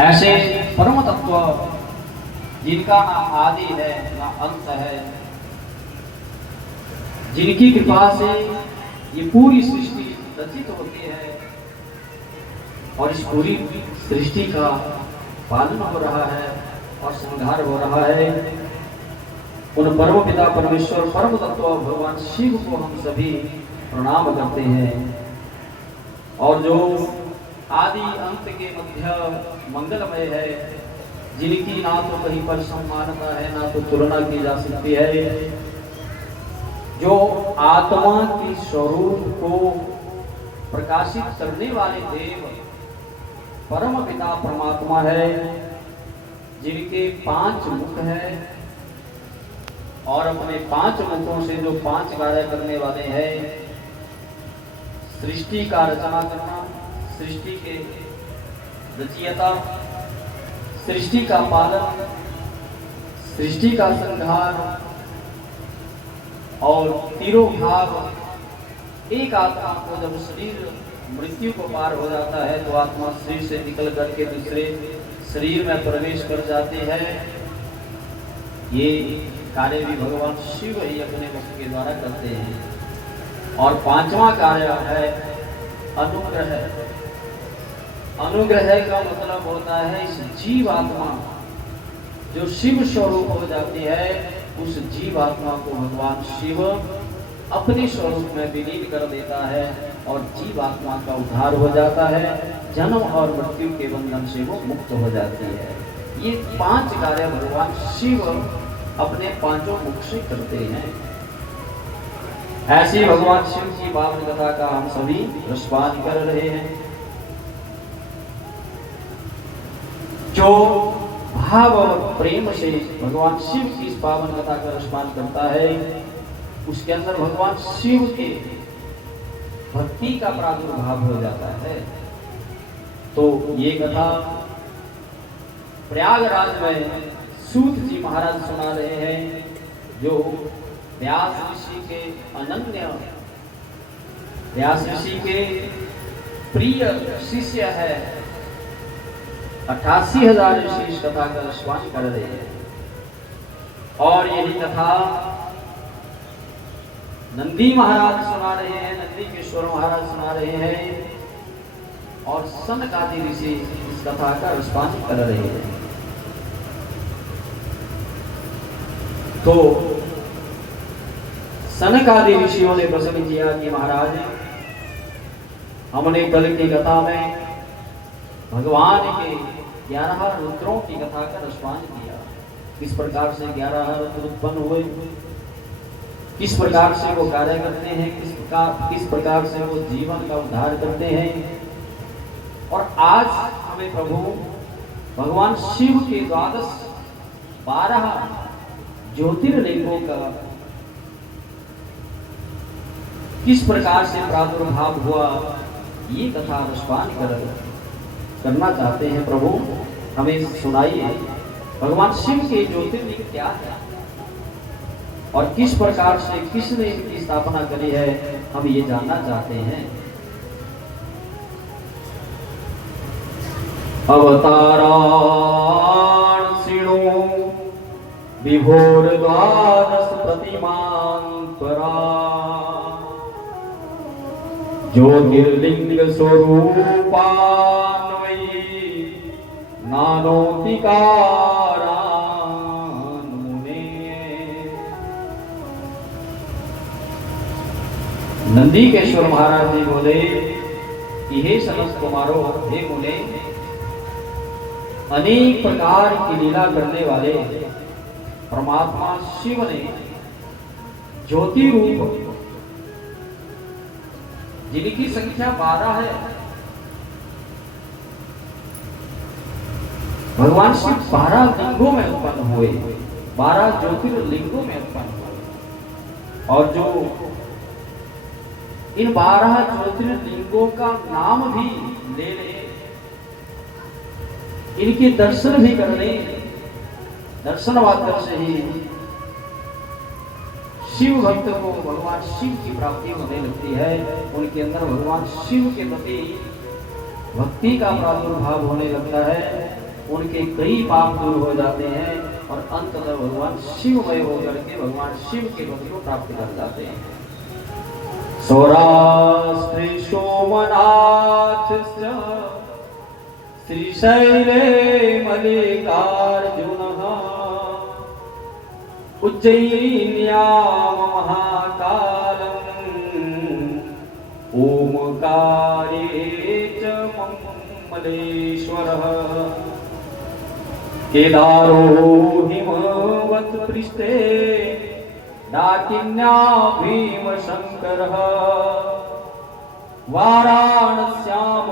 ऐसे परम तत्व जिनका ना आदि है ना अंत है, जिनकी कृपा से ये पूरी सृष्टि रचित होती है और इस पूरी सृष्टि का पालन हो रहा है और संहार हो रहा है, उन परम पिता परमेश्वर परम तत्व भगवान शिव को हम सभी प्रणाम करते हैं। और जो आदि अंत के मध्य मंगलमय है, जिनकी ना तो कहीं पर सम्मानता है ना तो तुलना की जा सकती है, जो आत्मा की स्वरूप को प्रकाशित करने वाले देव परम पिता परमात्मा है, जिनके 5 मुख है और अपने 5 मुखों से जो 5 कार्य करने वाले हैं, सृष्टि का रचना करना, सृष्टि के रचयिता, सृष्टि का पालन, सृष्टि का संहार और तीनों भाग एक आत्मा को जब शरीर मृत्यु को पार हो जाता है तो आत्मा शरीर से निकल करके दूसरे शरीर में प्रवेश कर जाती है। ये कार्य भी भगवान शिव ही अपने मुख के द्वारा करते हैं। और 5वां कार्य है अनुग्रह। अनुग्रह का मतलब होता है इस जीवात्मा जो शिव स्वरूप हो जाती है, उस जीवात्मा को भगवान शिव अपने स्वरूप में विलीन कर देता है और जीवात्मा का उद्धार हो जाता है, जन्म और मृत्यु के बंधन से वो मुक्त हो जाती है। ये 5 कार्य भगवान शिव अपने 5 मुख से करते हैं। ऐसी भगवान शिव की पावन कथा का हम सभी रसपान कर रहे हैं। जो भाव और प्रेम से भगवान शिव की इस पावन कथा का रसपान करता है, उसके अंदर भगवान शिव के भक्ति का प्रादुर्भाव हो जाता है। तो ये कथा प्रयागराज में सूत जी महाराज सुना रहे हैं, जो व्यास ऋषि के अनन्य, व्यास ऋषि के प्रिय शिष्य है। 88,000 ऋषि इस कथा का रसपान कर रहे हैं। और यही कथा नंदी महाराज सुना रहे हैं, नंदी किशोर महाराज सुना रहे हैं और सनकादि ऋषि इस कथा का रसपान कर रहे हैं। तो सनकादि ऋषियों ने प्रसन्न किया कि महाराज, हमने कल की कथा में भगवान के 11 रुद्रों की कथा का रसपान किया। किस प्रकार से 11 रुद्र उत्पन्न हुए, किस प्रकार से वो कार्य करते हैं, किस प्रकार से वो जीवन का उद्धार करते हैं। और आज हमें प्रभु भगवान शिव के 12 ज्योतिर्लिंगों का किस प्रकार से प्रादुर्भाव हुआ, ये कथा रसपान करना चाहते हैं। प्रभु हमें सुनाइए, भगवान शिव के ज्योतिर्लिंग क्या है और किस प्रकार से किसने इनकी स्थापना करी है, हम ये जानना चाहते हैं। अवताराण शिणो विभोर द्वादश प्रतिमान परा, ज्योतिर्लिंग स्वरूपान्वयी नानोतिकारान् मुने। नंदीकेश्वर महाराज जी बोले कि हे सनत कुमारो, हे मुने, अनेक प्रकार की लीला करने वाले परमात्मा शिव ने ज्योति रूप, जिनकी संख्या 12 है, भगवान शिव 12 लिंगों में उत्पन्न हुए, 12 ज्योतिर्लिंगों में उत्पन्न हुए। और जो इन 12 ज्योतिर्लिंगों का नाम भी ले ले, इनके दर्शन भी कर ले, दर्शन मात्र से ही शिव भक्त को भगवान शिव की प्राप्ति होने लगती है। उनके अंदर भगवान शिव के प्रति भक्ति का प्रादुर्भाव होने लगता है उनके कई पाप दूर हो जाते हैं और अंततः भगवान शिवमय होकर के भगवान शिव के पद को प्राप्त कर जाते हैं। सौराष्ट्रे सोमनाथ श्रीशैले मल्लिकार्जुनः उज्जयिन्यां महाकालम् ओमकारे च ममलेश्वरः केदारो हिमवत् पृष्ठे डाकिन्या भीमशङ्करः वाराणस्यां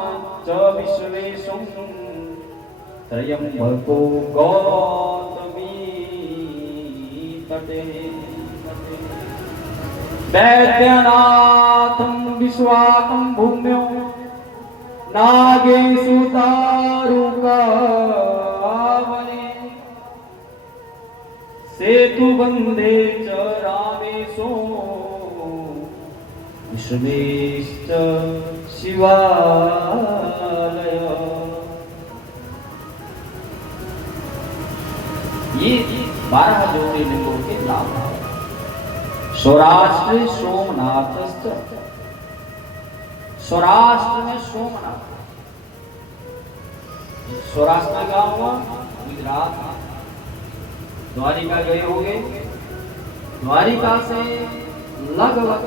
च विश्वेशं त्र्यम्बको गौतमी तटे वैद्यनाथं विश्वाकं भूम्यो नागेषु दारुकावने सेतुबन्धे च रामेशो विश्वेश्च शिवालय। ये 12 ज्योतिर्लिंगों के नाम हैं। सौराष्ट्र सोमनाथ, सौराष्ट्र में सोमनाथ, सौराष्ट्र का हुआ गुजरात, द्वारिका गए होंगे। द्वारिका से लगभग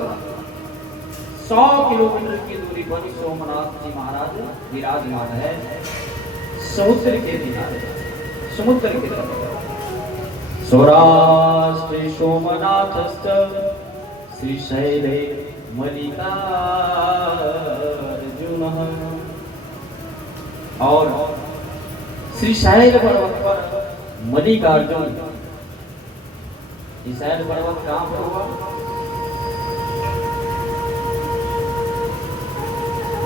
100 किलोमीटर की दूरी पर सोमनाथ जी महाराज विराजमान है। समुद्र के किनारे, समुद्र के तरफ। सौराष्ट्रे सोमनाथश्च श्रीशैले मल्लिकार्जुनः। और श्रीशैल पर्वत पर मल्लिकार्जुन। शैल पर्वत कहां पर हुआ?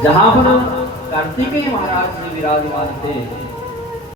जहां पर कार्तिकेय महाराज जी विराजमान थे,